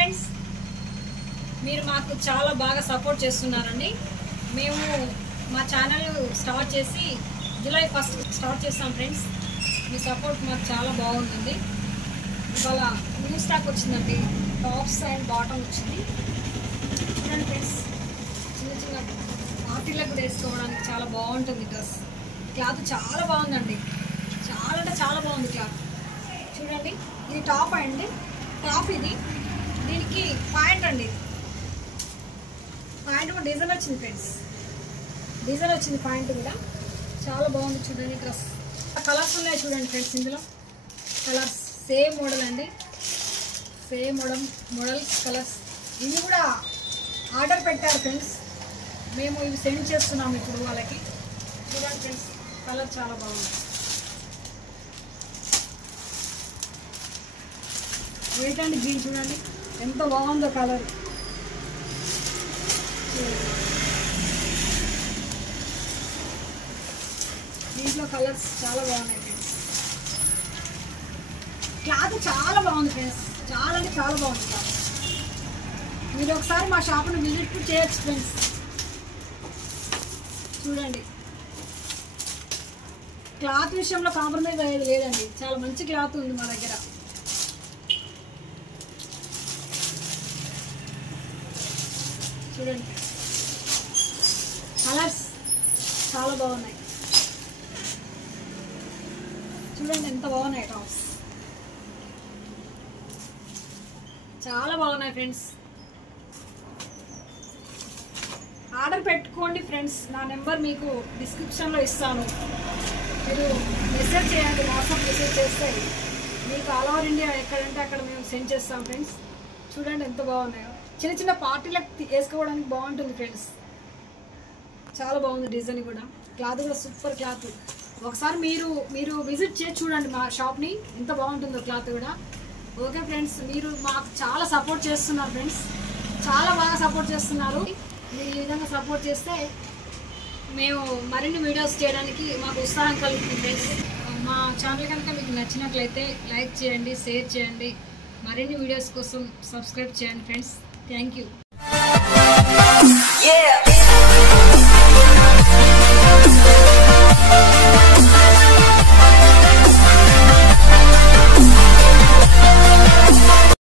Friends, మీరు మాకు చాలా బాగా సపోర్ట్ చేస్తున్నారండి. మేము మా ఛానల్ స్టార్ట్ చేసి జూలై 1 స్టార్ట్ చేస్తాం ఫ్రెండ్స్. మీ సపోర్ట్ మాకు చాలా బాగుంటుంది. ఇవాళ న్యూ స్టాక్ వచ్చిందండి, టాప్స్ అండ్ బాటమ్ వచ్చింది. చూడండి ఫ్రెండ్స్, చిన్న చిన్న పార్టీలకు కూడా వేసుకోవడానికి చాలా బాగుంటుంది. డ్రెస్ క్లాత్ చాలా బాగుందండి, చాలా అంటే చాలా బాగుంది క్లాత్. చూడండి, ఇది టాప్ అండి, టాప్ ఇది. దీనికి ప్యాంట్ అండి, ప్యాంట్ కూడా డిజైన్ వచ్చింది ఫ్రెండ్స్, డిజైన్ వచ్చింది ప్యాంట్ కూడా చాలా బాగుంది. చూడండి డ్రెస్ కలర్స్ ఉన్నాయి చూడండి ఫ్రెండ్స్, ఇందులో కలర్స్ సేమ్ మోడల్ అండి, సేమ్ మోడల్స్ కలర్స్. ఇవి కూడా ఆర్డర్ పెట్టారు ఫ్రెండ్స్, మేము ఇవి సెండ్ చేస్తున్నాము ఇప్పుడు వాళ్ళకి. చూడండి ఫ్రెండ్స్, కలర్ చాలా బాగుంది. వైట్ అండ్ గ్రీన్ చూడండి ఎంత బాగుందో కలర్. దీంట్లో కలర్స్ చాలా బాగున్నాయి ఫ్రెండ్స్. క్లాత్ చాలా బాగుంది ఫ్రెండ్స్, చాలా అంటే చాలా బాగుంది క్లాత్. మీరు ఒకసారి మా షాప్ను విజిట్ చేయొచ్చు ఫ్రెండ్స్. చూడండి, క్లాత్ విషయంలో కాంప్రమైజ్ అయ్యేది లేదండి, చాలా మంచి క్లాత్ ఉంది మా దగ్గర. చూడండి, కలర్స్ చాలా బాగున్నాయి. చూడండి ఎంత బాగున్నాయి టాప్స్, చాలా బాగున్నాయి ఫ్రెండ్స్. ఆర్డర్ పెట్టుకోండి ఫ్రెండ్స్, నా నెంబర్ మీకు డిస్క్రిప్షన్లో ఇస్తాను. మీరు మెసేజ్ చేయండి, వాట్సాప్ మెసేజ్ చేస్తే మీకు ఆల్ ఓవర్ ఇండియా ఎక్కడంటే అక్కడ మేము సెండ్ చేస్తాం ఫ్రెండ్స్. చూడండి ఎంత బాగున్నాయో, చిన్న చిన్న పార్టీలకు వేసుకోవడానికి బాగుంటుంది ఫ్రెండ్స్. చాలా బాగుంది డిజైన్ కూడా, క్లాత్ కూడా సూపర్ క్లాత్. ఒకసారి మీరు విజిట్ చేసి చూడండి మా షాప్ని, ఎంత బాగుంటుందో క్లాత్ కూడా. ఓకే ఫ్రెండ్స్, మీరు మాకు చాలా సపోర్ట్ చేస్తున్నారు ఫ్రెండ్స్, చాలా బాగా సపోర్ట్ చేస్తున్నారు. మీరు ఈ విధంగా సపోర్ట్ చేస్తే మేము మరిన్ని వీడియోస్ చేయడానికి మాకు ఉత్సాహం కలుగుతుంది ఫ్రెండ్స్. మా ఛానల్ కనుక మీకు నచ్చినట్లయితే లైక్ చేయండి, షేర్ చేయండి. మరిన్ని వీడియోస్ కోసం సబ్స్క్రైబ్ చేయండి ఫ్రెండ్స్. Thank you.